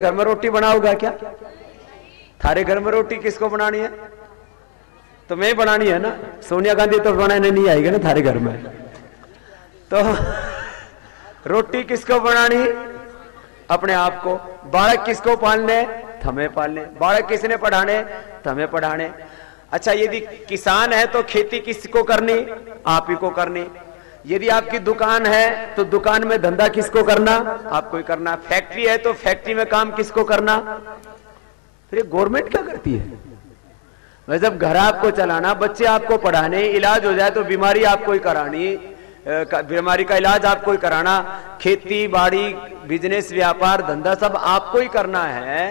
घर में रोटी बनाओगा क्या? थारे घर में रोटी किसको बनानी है? तुम्हें बनानी है ना। सोनिया गांधी तो बनाने नहीं आएगी ना थारे घर में। तो रोटी किसको बनानी? अपने आप को। बालक किसको पालने? थमें पालने। बालक किसने पढ़ाने? थमें पढ़ाने। अच्छा, यदि किसान है तो खेती किसको करनी? आप ही को करनी। यदि आपकी दुकान है तो दुकान में धंधा किसको करना? आपको ही करना। फैक्ट्री है तो फैक्ट्री में काम किसको करना? फिर गवर्नमेंट क्या करती है? वैसे घर आपको चलाना, बच्चे आपको पढ़ाने, इलाज हो जाए तो बीमारी आपको ही करानी, बीमारी का इलाज आपको ही कराना, खेती बाड़ी बिजनेस व्यापार धंधा सब आपको ही करना है।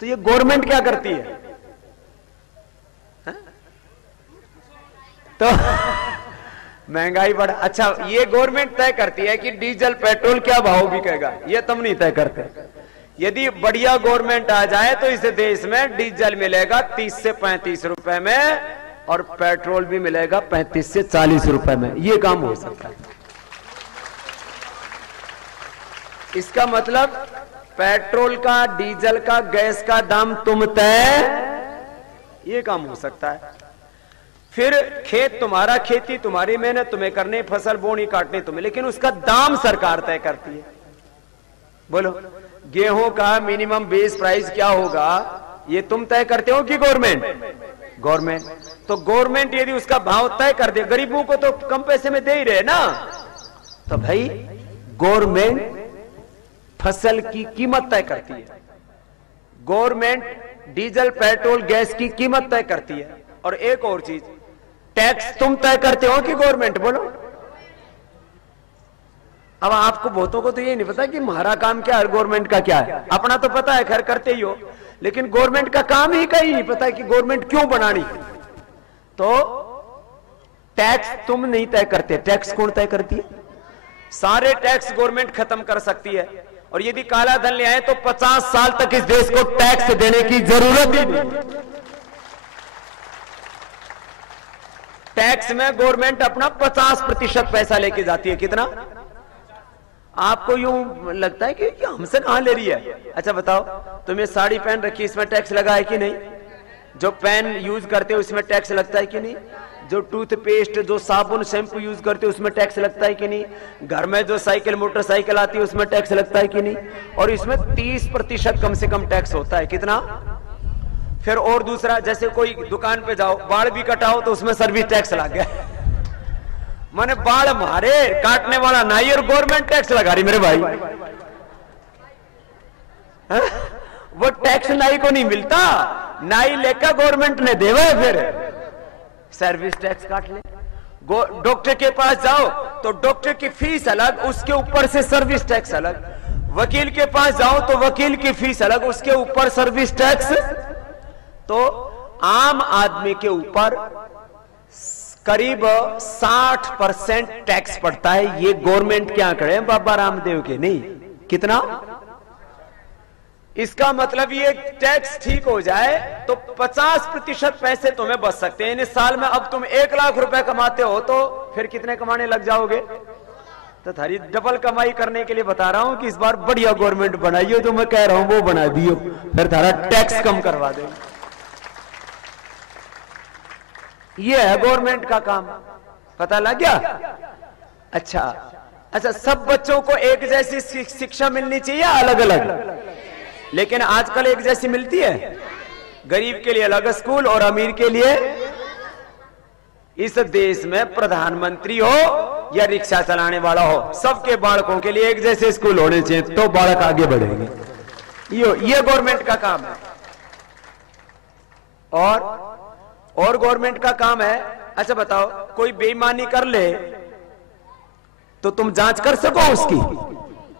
तो ये गवर्नमेंट क्या करती है? तो महंगाई बढ़ा। अच्छा, ये गवर्नमेंट तय करती है कि डीजल पेट्रोल क्या भाव बिकेगा, ये तुम नहीं तय करते। यदि बढ़िया गवर्नमेंट आ जाए तो इस देश में डीजल मिलेगा 30 से 35 रुपए में और पेट्रोल भी मिलेगा 35 से 40 रुपए में। ये काम हो सकता है। इसका मतलब पेट्रोल का, डीजल का, गैस का दाम तुम तय, ये काम हो सकता है। फिर खेत तुम्हारा, खेती तुम्हारी, मेहनत तुम्हें करनी, फसल बोनी काटनी तुम्हें, लेकिन उसका दाम सरकार तय करती है। बोलो, गेहूं का मिनिमम बेस प्राइस क्या होगा, ये तुम तय करते हो कि गवर्नमेंट? गवर्नमेंट। तो गवर्नमेंट यदि उसका भाव तय कर दे, गरीबों को तो कम पैसे में दे ही रहे ना, तो भाई गवर्नमेंट फसल की कीमत तय करती है। गवर्नमेंट डीजल पेट्रोल गैस की कीमत तय करती है। और एक और चीज, टैक्स तुम तय करते हो कि गवर्नमेंट? बोलो। अब आपको बहुतों को तो ये नहीं पता कि हमारा काम क्या है, गवर्नमेंट का क्या है। अपना तो पता है, खैर करते ही हो, लेकिन गवर्नमेंट का काम ही कहीं नहीं पता कि गवर्नमेंट क्यों बनानी। तो टैक्स तुम नहीं तय करते, टैक्स कौन तय करती है? सारे टैक्स गवर्नमेंट खत्म कर सकती है। और यदि काला धन ले आए तो 50 साल तक इस देश को टैक्स देने की जरूरत ही नहीं। टैक्स में गवर्नमेंट अपना 50% पैसा लेके जाती है। कितना? आपको यूं लगता है कि हमसे कहां ले रही है? अच्छा बताओ, तुम्हें साड़ी पहन रखी, इसमें टैक्स लगा है कि नहीं? जो पेन यूज करते हो उसमें टैक्स लगता है कि नहीं? जो टूथपेस्ट, जो साबुन, शैम्पू यूज करते हो उसमें टैक्स लगता है कि नहीं? घर में जो साइकिल मोटरसाइकिल आती है उसमें टैक्स लगता है कि नहीं? और इसमें 30% कम से कम टैक्स होता है। कितना? फिर और दूसरा, जैसे कोई दुकान पे जाओ, बाल भी कटाओ तो उसमें सर्विस टैक्स लग गया। माने बाल मारे काटने वाला नाई और गवर्नमेंट टैक्स लगा रही मेरे भाई। वो टैक्स नाई को नहीं मिलता, नाई लेकर गवर्नमेंट ने देवा, फिर सर्विस टैक्स काट ले। डॉक्टर के पास जाओ तो डॉक्टर की फीस अलग, उसके ऊपर से सर्विस टैक्स अलग। वकील के पास जाओ तो वकील की फीस अलग, उसके ऊपर सर्विस टैक्स। तो आम आदमी के ऊपर करीब 60% टैक्स पड़ता है। ये गवर्नमेंट के आंकड़े हैं, बाबा रामदेव के नहीं। कितना? इसका मतलब ये टैक्स ठीक हो जाए तो 50% पैसे तुम्हें बच सकते हैं। यानी साल में अब तुम 1 लाख रुपए कमाते हो तो फिर कितने कमाने लग जाओगे? तो थारी डबल कमाई करने के लिए बता रहा हूं कि इस बार बढ़िया गवर्नमेंट बनाइयो। तो मैं कह रहा हूं वो बना दियो, फिर थारा टैक्स कम करवा दे। ये है गवर्नमेंट का काम। पता लग गया? अच्छा, सब बच्चों को एक जैसी शिक्षा मिलनी चाहिए, अलग अलग? लेकिन आजकल एक जैसी मिलती है। गरीब के लिए अलग स्कूल और अमीर के लिए। इस देश में प्रधानमंत्री हो या रिक्शा चलाने वाला हो, सबके बालकों के लिए एक जैसे स्कूल होने चाहिए, तो बालक आगे बढ़ेंगे। ये गवर्नमेंट का काम है। और गवर्नमेंट का काम है, अच्छा बताओ, कोई बेईमानी कर ले तो तुम जांच कर सको उसकी?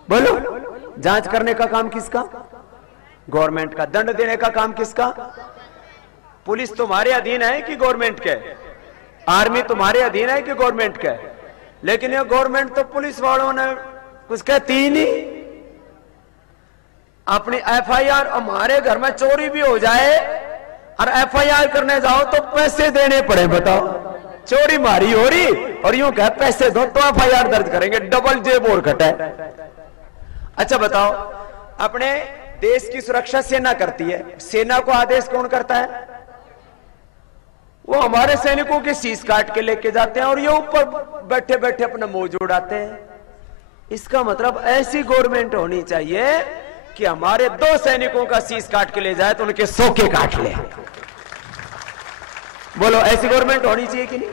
बोलो, जांच करने का काम किसका? गवर्नमेंट का। दंड देने का काम किसका? पुलिस तुम्हारे अधीन है कि गवर्नमेंट के? आर्मी तुम्हारे अधीन है कि गवर्नमेंट के? लेकिन ये गवर्नमेंट तो पुलिस वालों ने कुछ कहती ही नहीं। अपनी FIR, हमारे घर में चोरी भी हो जाए और FIR करने जाओ तो पैसे देने पड़े। बताओ, चोरी मारी हो रही और यूं कह पैसे दो तो FIR दर्ज करेंगे, डबल जेब और घटा है। अच्छा बताओ, अपने देश की सुरक्षा सेना करती है। सेना को आदेश कौन करता है? वो हमारे सैनिकों के शीश काट के लेके जाते हैं और ये ऊपर बैठे बैठे अपना मौज उड़ाते हैं। इसका मतलब ऐसी गवर्नमेंट होनी चाहिए कि हमारे 2 सैनिकों का शीश काट के ले जाए तो उनके 100 के काट ले। बोलो ऐसी गवर्नमेंट होनी चाहिए कि नहीं?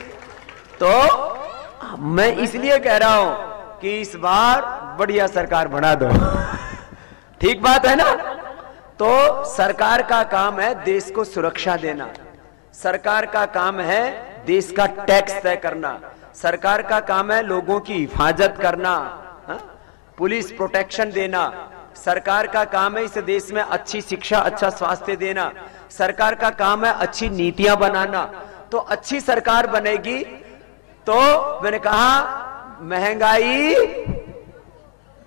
तो मैं इसलिए कह रहा हूं कि इस बार बढ़िया सरकार बना दो। ठीक बात है ना? तो सरकार का काम है देश को सुरक्षा देना, सरकार का काम है देश का टैक्स तय करना, सरकार का काम है लोगों की हिफाजत करना, पुलिस प्रोटेक्शन देना, सरकार का काम है इस देश में अच्छी शिक्षा, अच्छा स्वास्थ्य देना, सरकार का काम है अच्छी नीतियां बनाना। तो अच्छी सरकार बनेगी तो मैंने कहा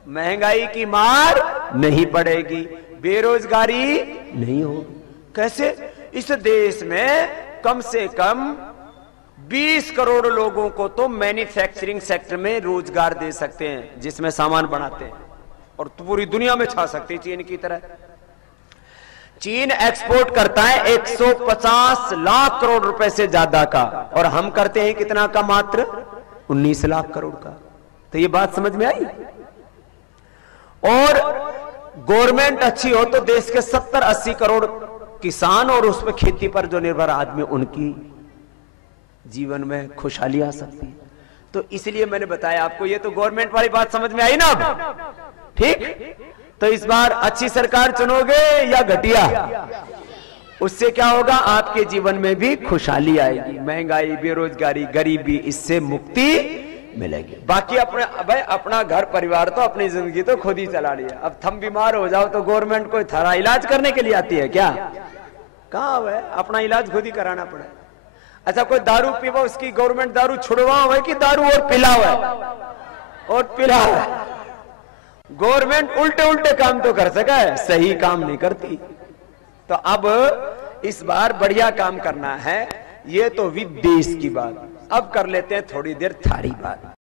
महंगाई की मार नहीं पड़ेगी, बेरोजगारी नहीं होगी। कैसे? इस देश में कम से कम 20 करोड़ लोगों को तो मैन्युफैक्चरिंग सेक्टर में रोजगार दे सकते हैं, जिसमें सामान बनाते हैं, और तो पूरी दुनिया में छा सकते हैं चीन की तरह। चीन एक्सपोर्ट करता है 150 लाख करोड़ रुपए से ज्यादा का, और हम करते हैं कितना का? मात्र 19 लाख करोड़ का। तो ये बात समझ में आई? और गवर्नमेंट अच्छी हो तो देश के 70-80 करोड़ किसान और उसमें खेती पर जो निर्भर आदमी, उनकी जीवन में खुशहाली आ सकती है। तो इसलिए मैंने बताया आपको, ये तो गवर्नमेंट वाली बात समझ में आई ना अब? ठीक? तो इस बार अच्छी सरकार चुनोगे या घटिया? उससे क्या होगा? आपके जीवन में भी खुशहाली आएगी, महंगाई, बेरोजगारी, गरीबी, इससे मुक्ति मिलेगी। बाकी अपना घर परिवार तो अपनी जिंदगी तो खुद ही चला लिया। अब तुम बीमार हो जाओ तो गवर्नमेंट कोई थारा इलाज करने के लिए आती है क्या? कहां है? अपना इलाज खुद ही कराना पड़े। अच्छा, कोई दारू पीवा, उसकी गवर्नमेंट दारू छुड़वाओ है कि दारू और पिलाओ है? और पिलाओ है। गवर्नमेंट उल्टे काम तो कर सका है, सही काम नहीं करती। तो अब इस बार बढ़िया काम करना है। ये तो विदेश की बात। अब कर लेते हैं थोड़ी देर थारी बात।